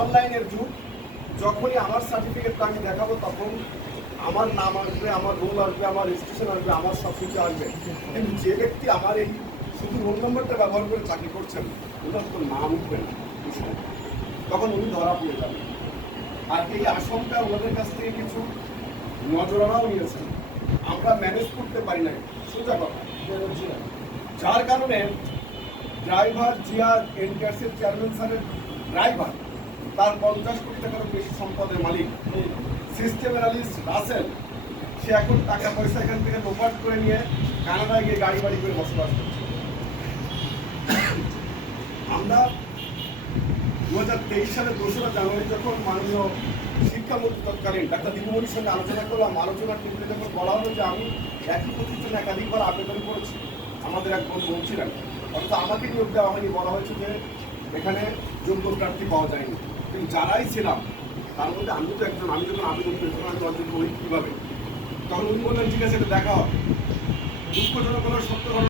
অনলাইনের যুগ। যখনই আমার সার্টিফিকেটটা আমি দেখাবো তখন আমার নাম আসবে, আমার রোল আসবে, আমার রেজিস্ট্রেশন আসবে, আমার সব কিছু আসবে। কিন্তু যে ব্যক্তি আমার এই শুধু রোল নম্বরটা ব্যবহার করে চাকরি করছেন, ওনার তো নাম উঠবে না, তখন উনি ধরা পড়ে যাবেন। আর এই আশঙ্কা ওনাদের কাছ থেকে কিছু নজরানাও নিয়েছেন, আমরা ম্যানেজ করতে পারি না, সোজা কথা। যার কারণে ড্রাইভার জিয়া এনটিআরসির চেয়ারম্যান স্যারের ড্রাইভার, তার 50 কোটি টাকারও বেশি সম্পদের মালিক সিস্টেম অ্যানালিস্ট রাসেল, সে এখন টাকা পয়সা এখান থেকে লোপাট করে নিয়ে কানাডায় গিয়ে গাড়ি বাড়ি করে বসবাস করছে। আমরা 2023 সালের 2রা জানুয়ারি যখন মাননীয় শিক্ষামন্ত্রী তৎকালীন ডাক্তার দীপুমণির সঙ্গে আলোচনা করলাম, আলোচনার টেবিলে যখন বলা হলো যে আমি একই প্রতিষ্ঠানে একাধিকবার আবেদন করেছি, আমাদের এক বন্ধু বলছিলেন, অর্থাৎ আমাকে নিয়োগ দেওয়া হয়নি, বলা হয়েছে যে এখানে যোগ্য প্রার্থী পাওয়া যায়নি। কিন্তু যারাই ছিলাম তার মধ্যে আমি তো একজন, আমি যখন আবেদন করি তখন আমি অযোগ্য হই কীভাবে? তখন উনি বললেন ঠিক আছে, এটা দেখা হবে। দুঃখজনক হলো সত্য ঘটনা।